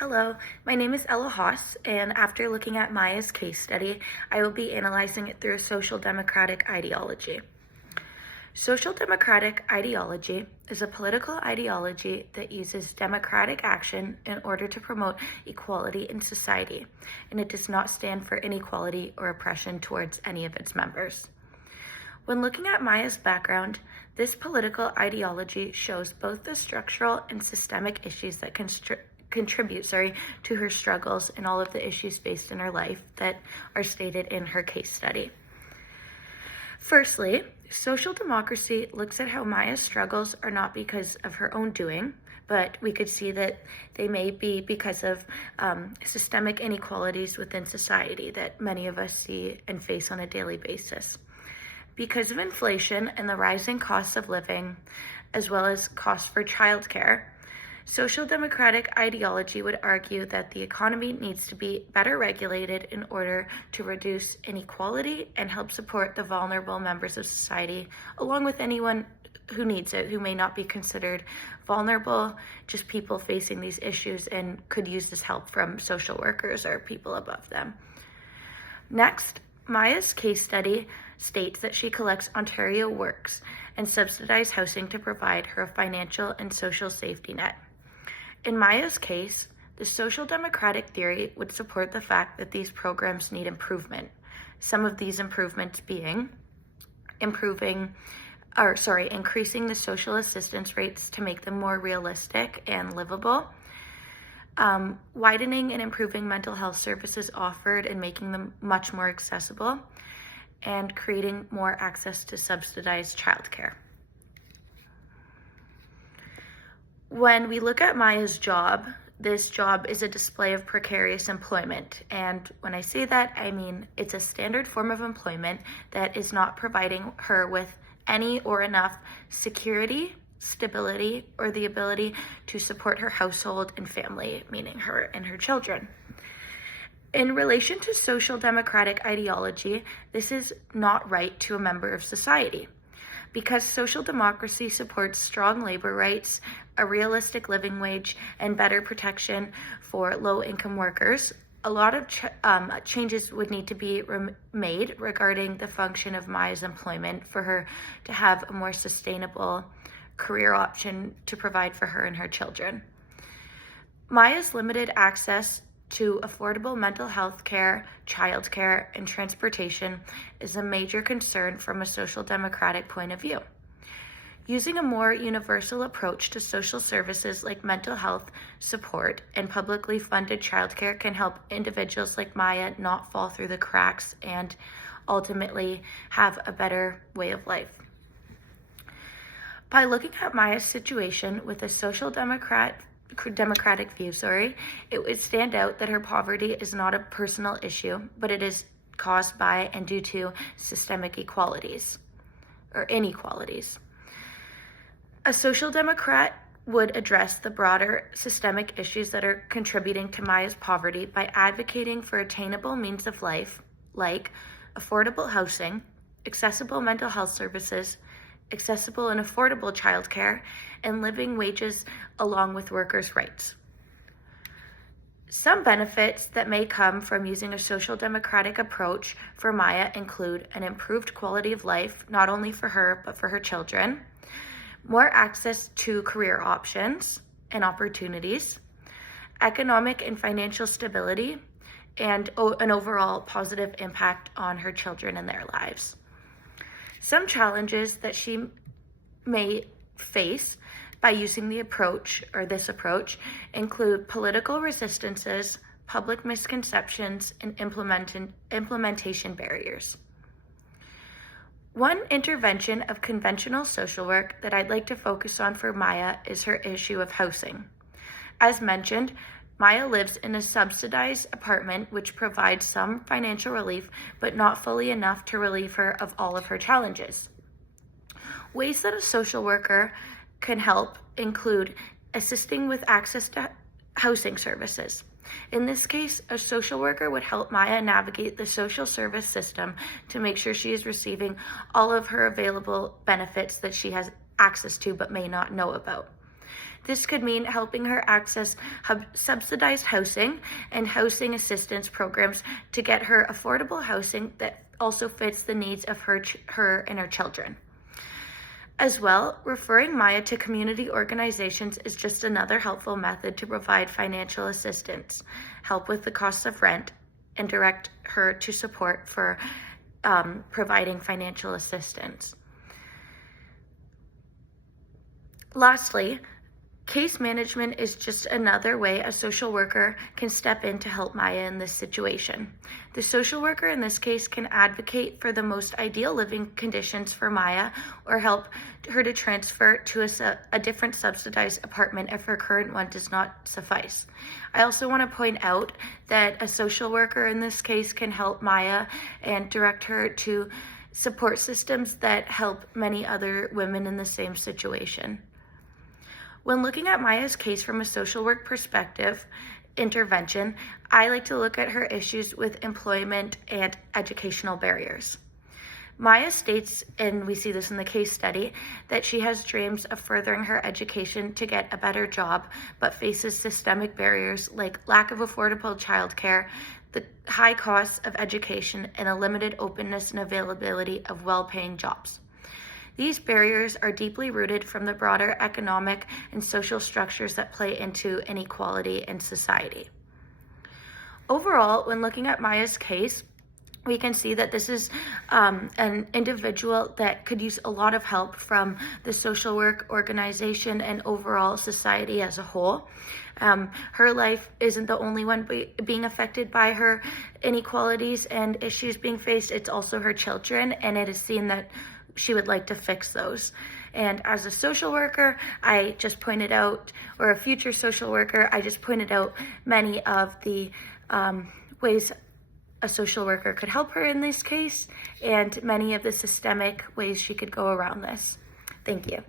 Hello, my name is Ella Haas, and after looking at Maya's case study, I will be analyzing it through a social democratic ideology. Social democratic ideology is a political ideology that uses democratic action in order to promote equality in society, and it does not stand for inequality or oppression towards any of its members. When looking at Maya's background, this political ideology shows both the structural and systemic issues that contribute to her struggles and all of the issues faced in her life that are stated in her case study. Firstly, social democracy looks at how Maya's struggles are not because of her own doing, but we could see that they may be because of systemic inequalities within society that many of us see and face on a daily basis. Because of inflation and the rising costs of living, as well as costs for childcare, social democratic ideology would argue that the economy needs to be better regulated in order to reduce inequality and help support the vulnerable members of society, along with anyone who needs it, who may not be considered vulnerable, just people facing these issues and could use this help from social workers or people above them. Next, Maya's case study states that she collects Ontario Works and subsidized housing to provide her a financial and social safety net. In Maya's case, the social democratic theory would support the fact that these programs need improvement. Some of these improvements being increasing the social assistance rates to make them more realistic and livable, widening and improving mental health services offered and making them much more accessible, and creating more access to subsidized childcare. When we look at Maya's job, this job is a display of precarious employment. And when I say that, I mean it's a standard form of employment that is not providing her with any or enough security, stability, or the ability to support her household and family, meaning her and her children. In relation to social democratic ideology, this is not right to a member of society. Because social democracy supports strong labor rights, a realistic living wage, and better protection for low-income workers, a lot of changes would need to be made regarding the function of Maya's employment for her to have a more sustainable career option to provide for her and her children. Maya's limited access to affordable mental health care, childcare, and transportation is a major concern from a social democratic point of view. Using a more universal approach to social services like mental health support and publicly funded childcare can help individuals like Maya not fall through the cracks and ultimately have a better way of life. By looking at Maya's situation with a social democratic view, it would stand out that her poverty is not a personal issue, but it is caused by and due to systemic inequalities. A social democrat would address the broader systemic issues that are contributing to Maya's poverty by advocating for attainable means of life, like affordable housing, accessible mental health services, accessible and affordable childcare, and living wages along with workers' rights. Some benefits that may come from using a social democratic approach for Maya include an improved quality of life, not only for her, but for her children, more access to career options and opportunities, economic and financial stability, and an overall positive impact on her children and their lives. Some challenges that she may face by using this approach include political resistances, public misconceptions, and implementation barriers. One intervention of conventional social work that I'd like to focus on for Maya is her issue of housing. As mentioned, Maya lives in a subsidized apartment which provides some financial relief, but not fully enough to relieve her of all of her challenges. Ways that a social worker can help include assisting with access to housing services. In this case, a social worker would help Maya navigate the social service system to make sure she is receiving all of her available benefits that she has access to but may not know about. This could mean helping her access subsidized housing and housing assistance programs to get her affordable housing that also fits the needs of her and her children. As well, referring Maya to community organizations is just another helpful method to provide financial assistance, help with the costs of rent, and direct her to support for providing financial assistance. Lastly, case management is just another way a social worker can step in to help Maya in this situation. The social worker in this case can advocate for the most ideal living conditions for Maya or help her to transfer to a different subsidized apartment if her current one does not suffice. I also want to point out that a social worker in this case can help Maya and direct her to support systems that help many other women in the same situation. When looking at Maya's case from a social work perspective, intervention, I like to look at her issues with employment and educational barriers. Maya states, and we see this in the case study, that she has dreams of furthering her education to get a better job, but faces systemic barriers like lack of affordable childcare, the high costs of education, and a limited openness and availability of well-paying jobs. These barriers are deeply rooted from the broader economic and social structures that play into inequality in society. Overall, when looking at Maya's case, we can see that this is an individual that could use a lot of help from the social work organization and overall society as a whole. Her life isn't the only one being affected by her inequalities and issues being faced. It's also her children, and it is seen that she would like to fix those. And as a social worker, I just pointed out, or a future social worker, I just pointed out many of the ways a social worker could help her in this case and many of the systemic ways she could go around this. Thank you.